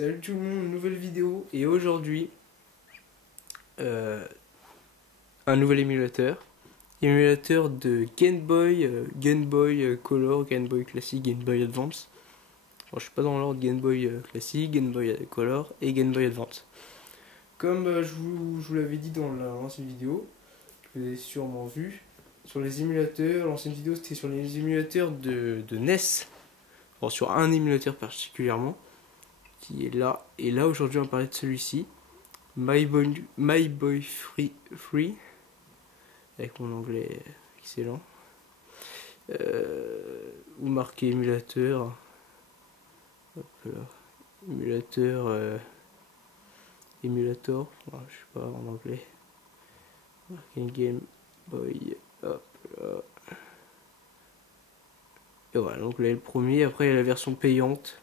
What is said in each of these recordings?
Salut tout le monde, nouvelle vidéo et aujourd'hui un nouvel émulateur de Game Boy, Game Boy Color, Game Boy classique, Game Boy Advance. Alors, je suis pas dans l'ordre Game Boy classique, Game Boy Color et Game Boy Advance. Comme je vous l'avais dit dans l'ancienne vidéo, que vous avez sûrement vu, sur les émulateurs, l'ancienne vidéo c'était sur les émulateurs de NES, alors, sur un émulateur particulièrement qui est là. Et là aujourd'hui on va parler de celui-ci, My Boy Free, avec mon anglais excellent, ou marqué émulateur. Hop là. Émulateur, voilà, je sais pas en anglais. Marqué Game Boy, hop là. Et voilà, donc là le premier. Après il y a la version payante.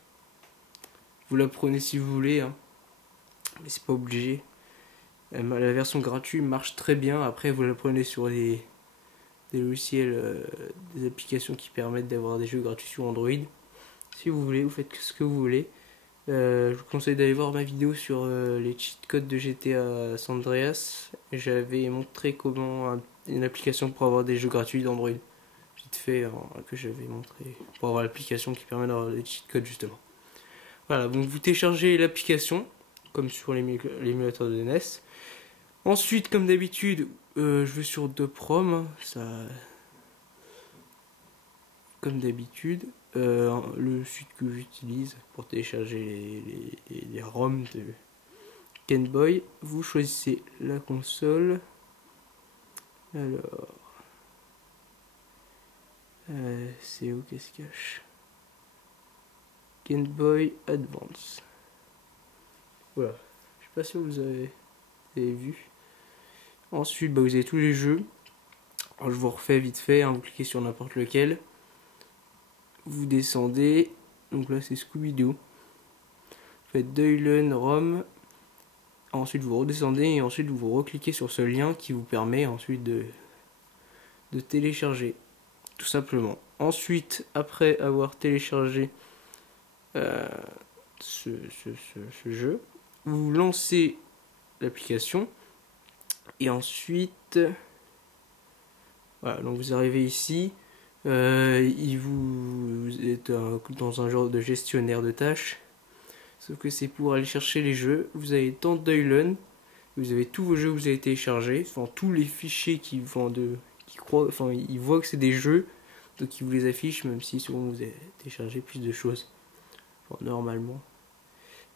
Vous la prenez si vous voulez, hein, mais c'est pas obligé. La version gratuite marche très bien. Après vous la prenez sur des logiciels, des applications qui permettent d'avoir des jeux gratuits sur Android. Si vous voulez, vous faites ce que vous voulez. Je vous conseille d'aller voir ma vidéo sur les cheat codes de GTA San Andreas. J'avais montré comment une application pour avoir des jeux gratuits d'Android. Vite fait, que j'avais montré pour avoir l'application qui permet d'avoir des cheat codes justement. Voilà, donc vous téléchargez l'application comme sur l'émulateur de NES. Ensuite, comme d'habitude, je vais sur Doprom, ça, comme d'habitude, le site que j'utilise pour télécharger les ROM de Game Boy. Vous choisissez la console. Alors, c'est où qu'est-ce qu'il cache? Game Boy Advance. Voilà, je sais pas si vous avez vu. Ensuite, vous avez tous les jeux. Alors, je vous refais vite fait, hein, vous cliquez sur n'importe lequel. Vous descendez. Donc là, c'est Scooby-Doo. Vous faites Dylan, ROM. Ensuite, vous redescendez et ensuite, vous recliquez sur ce lien qui vous permet ensuite de télécharger. Tout simplement. Ensuite, après avoir téléchargé ce jeu, vous lancez l'application. Et ensuite, voilà, donc vous arrivez ici, vous êtes dans un genre de gestionnaire de tâches, sauf que c'est pour aller chercher les jeux. Vous avez dans Dylan, vous avez tous vos jeux que vous avez téléchargés, enfin tous les fichiers ils voient que c'est des jeux, donc ils vous les affichent, même si souvent vous avez téléchargé plus de choses, enfin, normalement.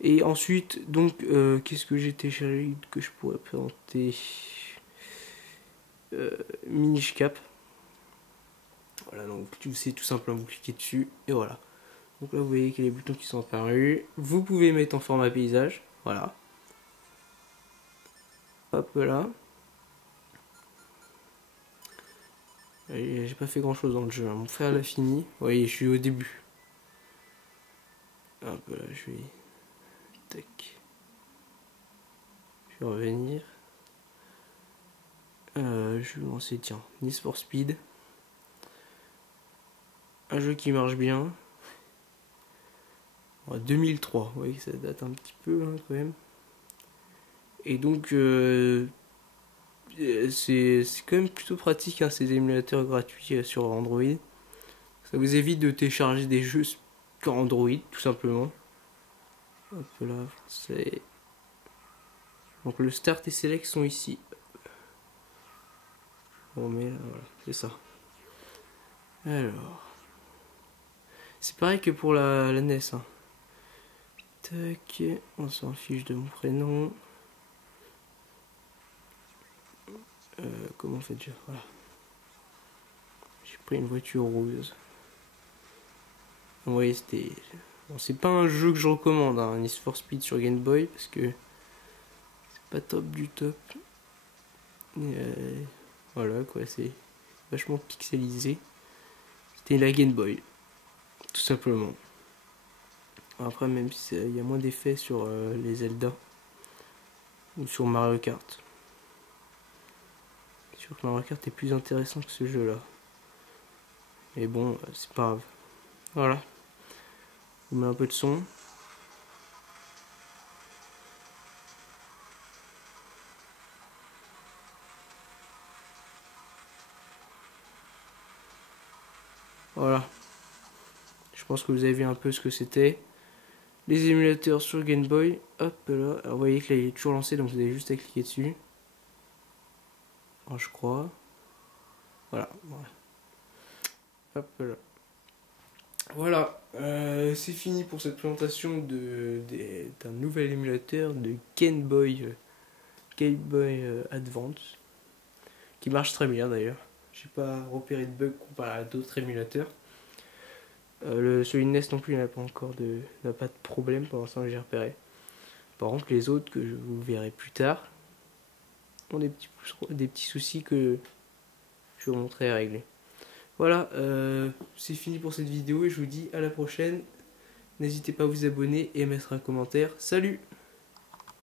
Et ensuite, donc, qu'est-ce que j'ai téléchargé que je pourrais présenter? Minish Cap. Voilà, donc c'est tout simplement, vous cliquez dessus et voilà. Donc là, vous voyez qu'il y a les boutons qui sont apparus. Vous pouvez mettre en format paysage. Voilà. Hop là. J'ai pas fait grand chose dans le jeu, hein. Mon frère l'a fini. Vous voyez, je suis au début. Hop là, je vais. Tac. Je vais revenir. Je vais lancer, tiens, Need for Speed. Un jeu qui marche bien. En 2003, vous voyez, ça date un petit peu, hein, quand même. Et donc, c'est quand même plutôt pratique, hein, ces émulateurs gratuits sur Android. Ça vous évite de télécharger des jeux sur Android, tout simplement. Hop là, c'est. Donc le Start et Select sont ici. Bon, mais là, voilà, c'est ça. Alors. C'est pareil que pour la NES. Hein. Tac, on s'en fiche de mon prénom. Comment on fait déjà? Voilà. J'ai pris une voiture rose. Vous voyez, c'était. Bon, c'est pas un jeu que je recommande, hein, Need for Speed sur Game Boy, parce que c'est pas top du top. Voilà quoi, c'est vachement pixelisé. C'était la Game Boy, tout simplement. Après, même si il y a moins d'effets sur les Zelda ou sur Mario Kart. Je trouve que Mario Kart est plus intéressant que ce jeu là. Mais bon, c'est pas grave. Voilà. On met un peu de son. pense que vous avez vu un peu ce que c'était. Les émulateurs sur Game Boy, hop là. Alors, vous voyez que là il est toujours lancé, donc vous avez juste à cliquer dessus. Alors, je crois. Voilà. Hop là. Voilà, c'est fini pour cette présentation d'un nouvel émulateur de Game Boy Advance, qui marche très bien d'ailleurs. J'ai pas repéré de bug comparé à d'autres émulateurs. Celui de NES non plus n'a pas de problème pour l'instant que j'ai repéré. Par contre, les autres que je vous verrai plus tard ont des petits soucis que je vais vous montrer à régler. Voilà, c'est fini pour cette vidéo et je vous dis à la prochaine. N'hésitez pas à vous abonner et à mettre un commentaire. Salut!